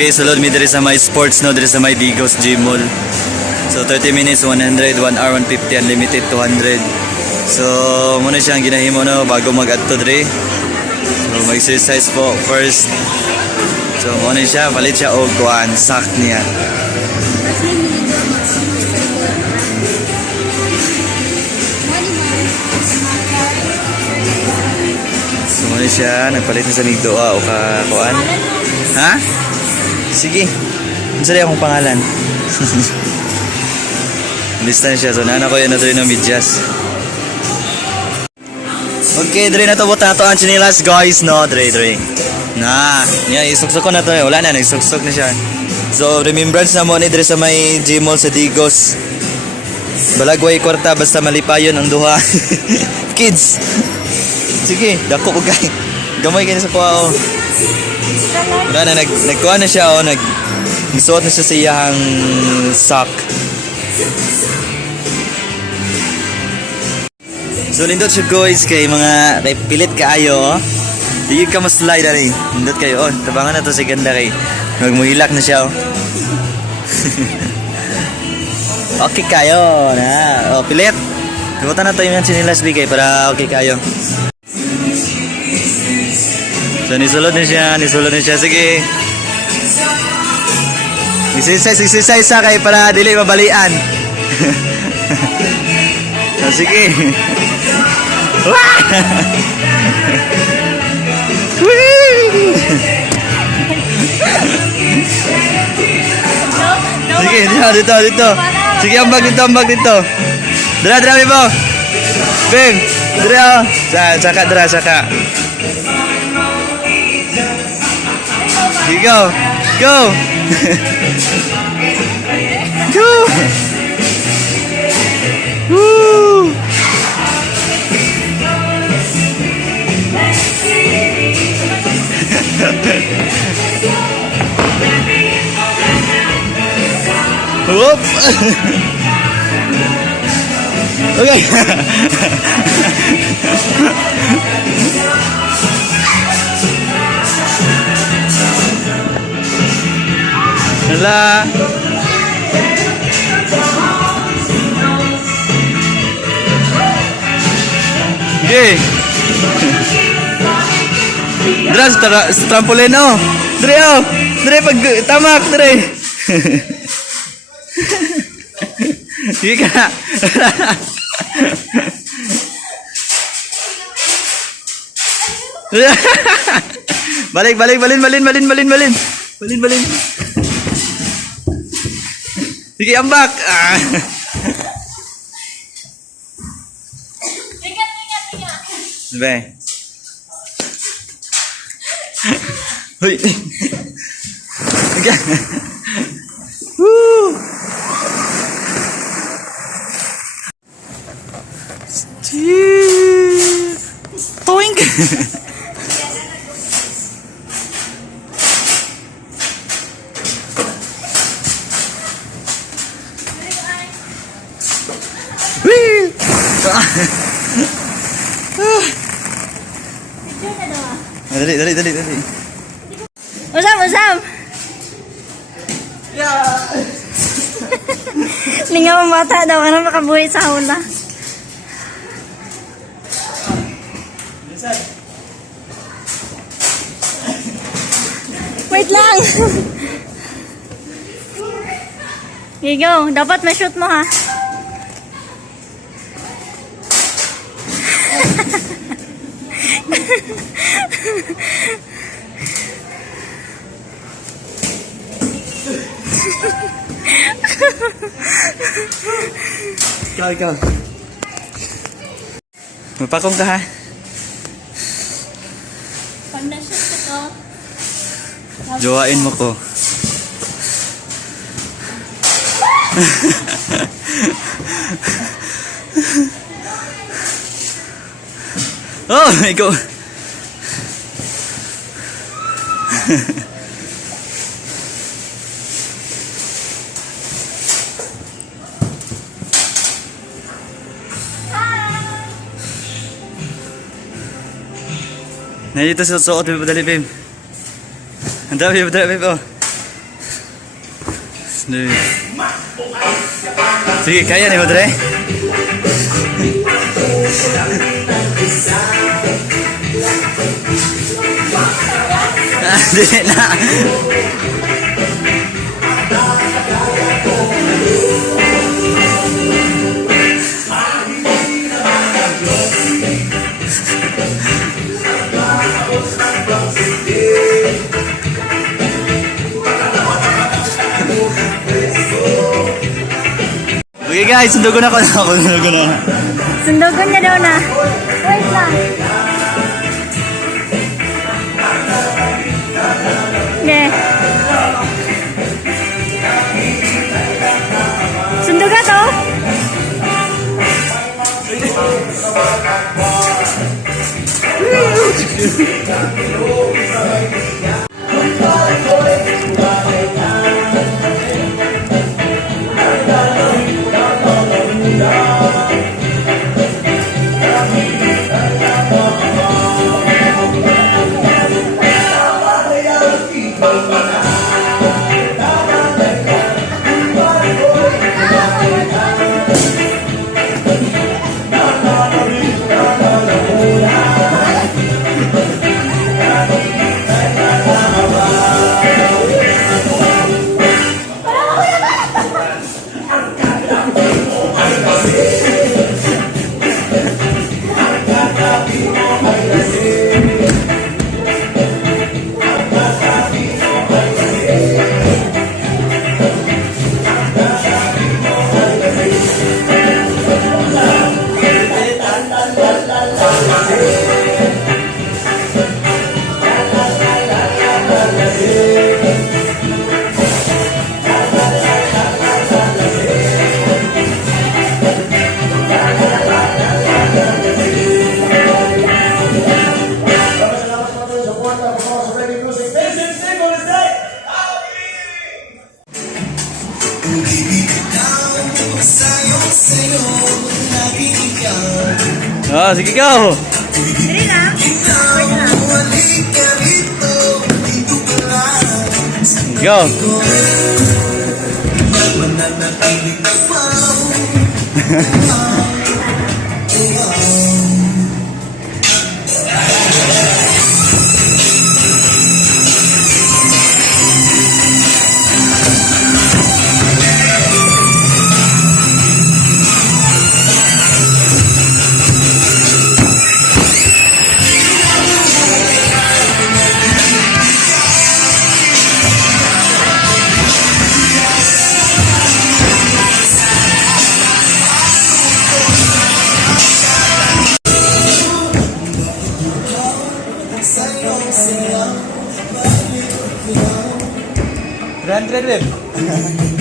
Okay, sulod mi diri sa may sports no, diri sa may Digos Gym Mall. So 30 minutes 100, 1 hour 150, unlimited 200. So muna siya ang ginahimo no bago mag-adto diri. So mag-exercise po first. So muna siya, palit siya og kuan sack niya. So muna siya, nagpalit na sa migdoa o kuan. Ha? Sige. Unsa di akong pangalan? Lista siya. So nana ko yan na dre ng medyas. Okay, dre na to buta to ang chinilas guys, no, dre. Na, yeah, isuksok ko na to. Wala na, nagsuksok na siya. So remembrance na mo ni dre sa may Gym Mall sa Digos. Balagway kwarta basta malipayon ang duha. Kids. Sige, dako ko kay. Gamay kay sa kuha oh. Wala na, nagkuha na siya oh, nagsuot na siya sa iyang sock. So nindot siya guys kay pilit kaayo oh. Di ka mas-slide ali. Nindot kayo oh, tabangan na to si ganda kay magmuhilak na siya oh. Okay kayo na. Oh, pilit. Limutan na to yung sinilas bigay para okay kayo. So nisulod na siya. Sige. Exercise sa kay para dili mabalian. So, sige. Sige, dito. Sige, ambag dito. Dra mo. Bim, dra. Saka. Sige, go. Go. Woo. Whoop. Okay. Hala. Okay. Dras trampoline oh. Dre pag tamak dre. Sige ka. Balik. Balin. Sige, ambak. Be. Hoy. Woo. Toink. Wee. Dali. Usam. Lingaw ang bata daw, ano makabuhay sa hula. Wait lang. Okay, go. Dapat may shoot mo ha. Ikaw. Magpakong ka ha. Pag na-shoot ko, jowain mo ko. Oh my God. Nah, itu suot, babe, dali, babe. Handa, babe, oh. Dude. Sige, kaya ni mo, Dre? Dili na. Okay guys, sundugan ako na ako. Sundugan na. Sundugan niya daw na. Wait lang. Okay. Sundugan to? Oh, sige go. Dili na. Go. Run, run, run.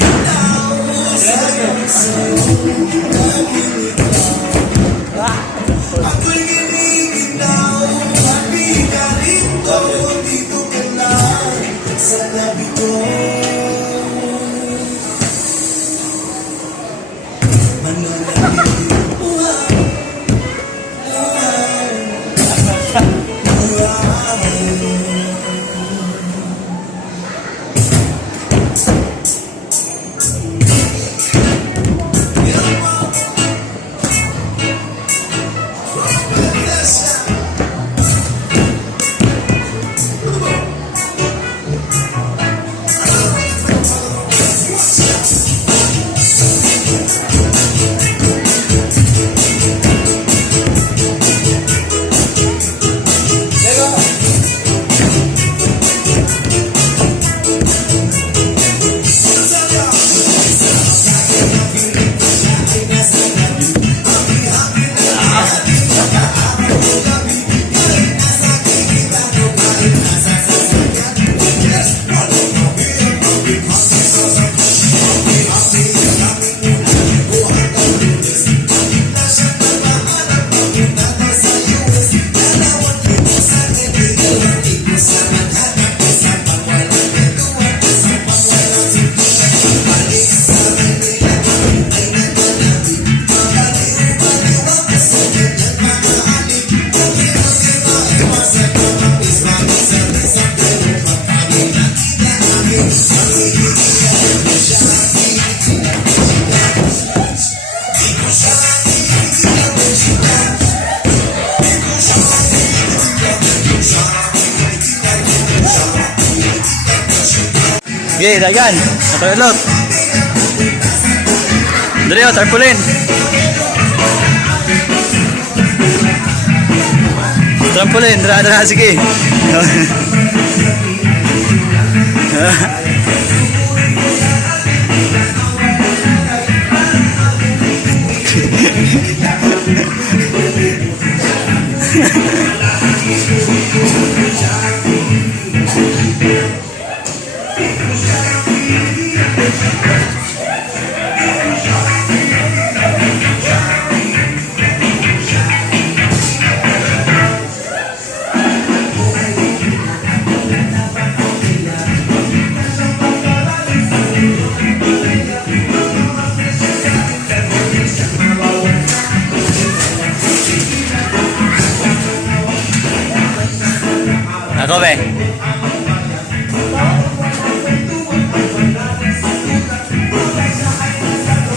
Okay, dagan. Natulot. Dali o, tarpaulin. Trampolin, dara, sige. Ako be.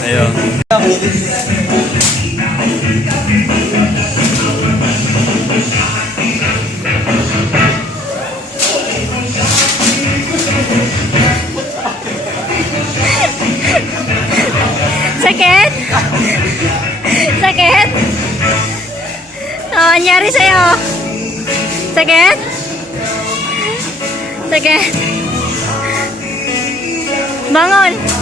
Ayo. Sakit? Sakit? Oh, anyari sa'yo? Sakit? Sakit? Bangon!